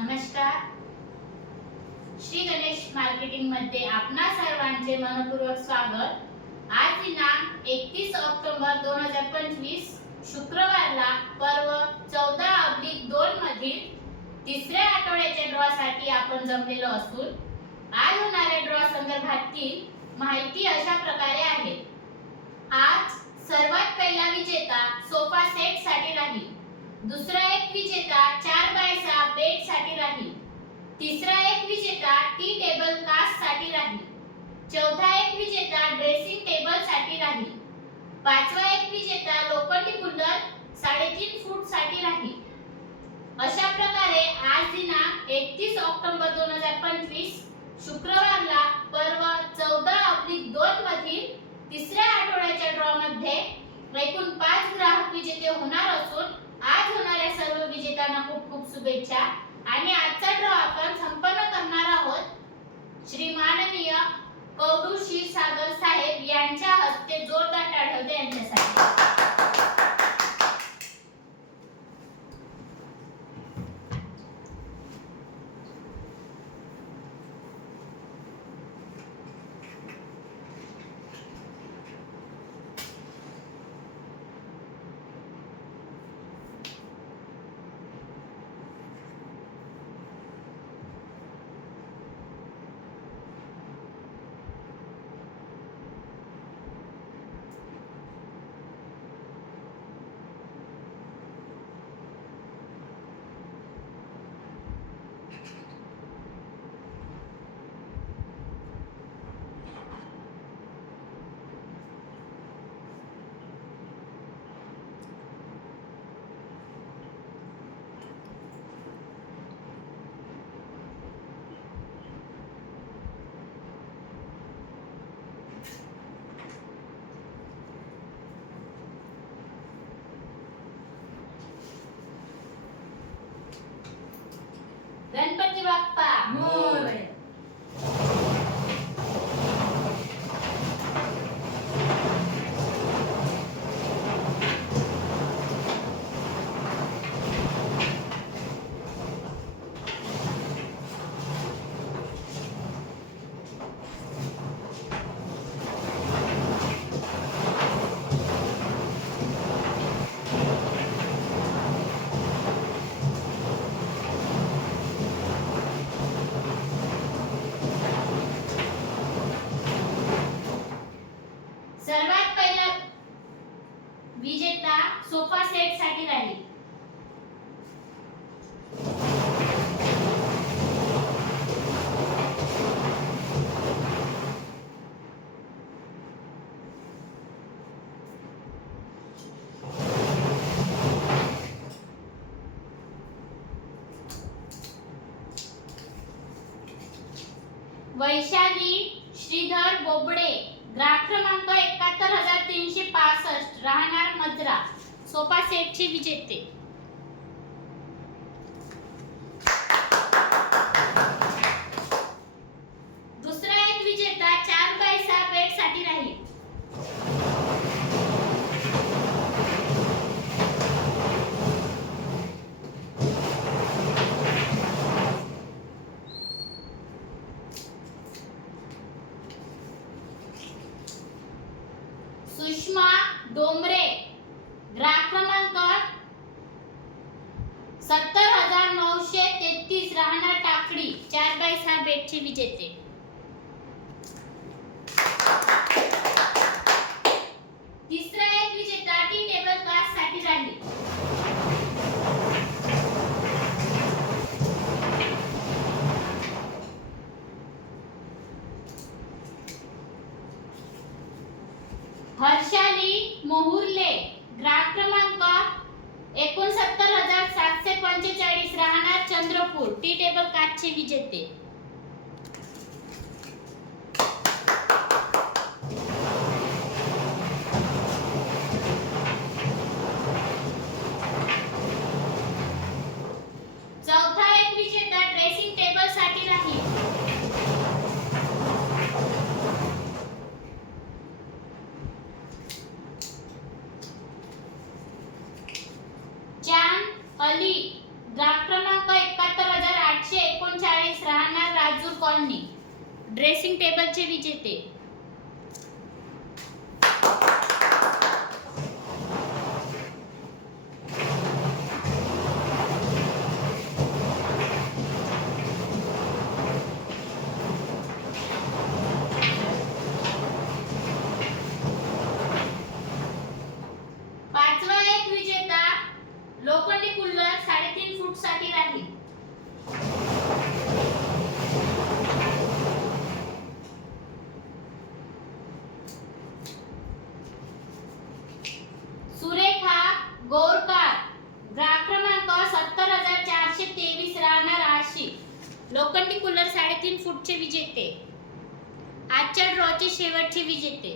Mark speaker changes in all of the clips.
Speaker 1: नमस्कार. श्री गणेश मार्केटिंगमध्ये आपणा सर्वांचे मनपूर्वक स्वागत. आज दिनांक एकतीस ऑक्टोबर दोन हजार पंचवीस शुक्रवारला पर्व चौदा अब्लिक दोन मधील तिसऱ्या आठवड्याच्या ड्रॉ साठी आपण जमलेलो असून आज होणाऱ्या ड्रॉ संदर्भातील माहिती अशा प्रकारे आहे. आज सर्वात पहिला विजेता सोफा सेटसाठी राहील. दुसरा एक विजेता चार बाय सहा बेडसाठी राहील. तिसरा एक विजेता टी टेबल कास्टसाठी राहील. चौथा एक विजेता ड्रेसिंग टेबलसाठी राहील. पाचवा एक विजेता लोखंडी कुल्लर साडेतीन फूटसाठी राहील. अशा प्रकारे आज दिनांक एकतीस ऑक्टोबर दोन हजार पंचवीस शुक्रवारला पर्व चौदा अब्लिक दोन मधील तिसऱ्या आठवड्याच्या ड्रॉ मध्ये एकूण पाच ग्राहक विजेते होणार असून आज होणाऱ्या सर्व विजेत्यांना खूप खूप शुभेच्छा. आणि आजचा ड्रॉ आपण संपन्न करणार आहोत. श्री माननीय कौडू क्षीरसागर साहेब यांच्या हस्ते जोरदार टाळवते यांच्यासाठी. বাপ্পা विजेता सोफा सेटसाठी राहील. वैशाली श्रीधर बोबडे ग्राहक क्रमांक एकाहत्तर हजार तीनशे पासष्ट. राहणार मजरा सोफा सेटचे विजेते. दुसरा एक विजेता चार बाय सहा बेडसाठी राहील. सुषमा डोंबरे ग्राहक क्रमांक सत्तर हजार नऊशे तेहतीस राहणार टाकडी चार बाय विजेते. तिसरा एक विजेता टी टेबल क्लाससाठी राहील हर्षाली मोहुर्ले ग्राहक क्रमांक एकोणसत्तर हजार सातशे पंचेचाळीस राहणार चंद्रपूर टी टेबल काचचे विजेते चौथा एक विजेता ड्रेसिंग टेबलसाठी राहील चांद अली ग्राहक क्रमांक एकाहत्तर हजार कॉलनी ड्रेसिंग टेबलचे विजेते पाचवा एक विजेता लोखंडी कुल्लर साडेतीन फूटसाठी राहील सुरेखा गोरकार ग्राहक क्रमांक सत्तर हजार चारशे तेवीस राहणार आशी लोखंडी कुल्लर साडेतीन फूटचे विजेते. आजच्या ड्रॉचे शेवटचे विजेते.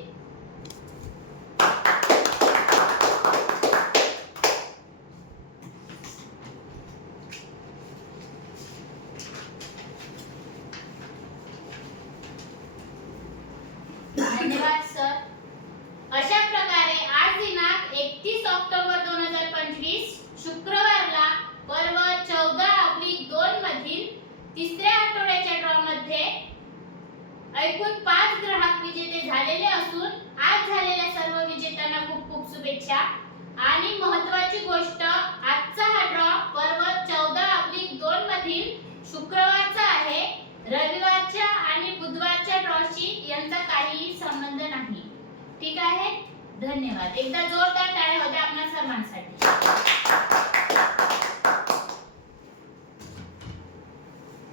Speaker 1: धन्यवाद सर. अशा प्रकारे आज दिनांक एकतीस ऑक्टोबर दोन हजार पंचवीस शुक्रवार पर्व चौदा अब्लिक दोन मधील तिसऱ्या आठवड्याच्या ड्रॉ मध्ये ऐकून पाच ग्राहक विजेते झालेले असून आज झालेल्या सर्व विजेत्यांना खूप खूप शुभेच्छा. आणि महत्वाची गोष्ट आजचा हा ड्रॉ पर्व चौदा अब्लिक दोन मधील शुक्रवारचा आहे. रविवारच्या आणि बुधवारच्या ड्रॉशी यांचा काहीही संबंध नाही. ठीक आहे? धन्यवाद. एकदा जोरदार टाळ्या होत्या आपल्या सर्वांसाठी.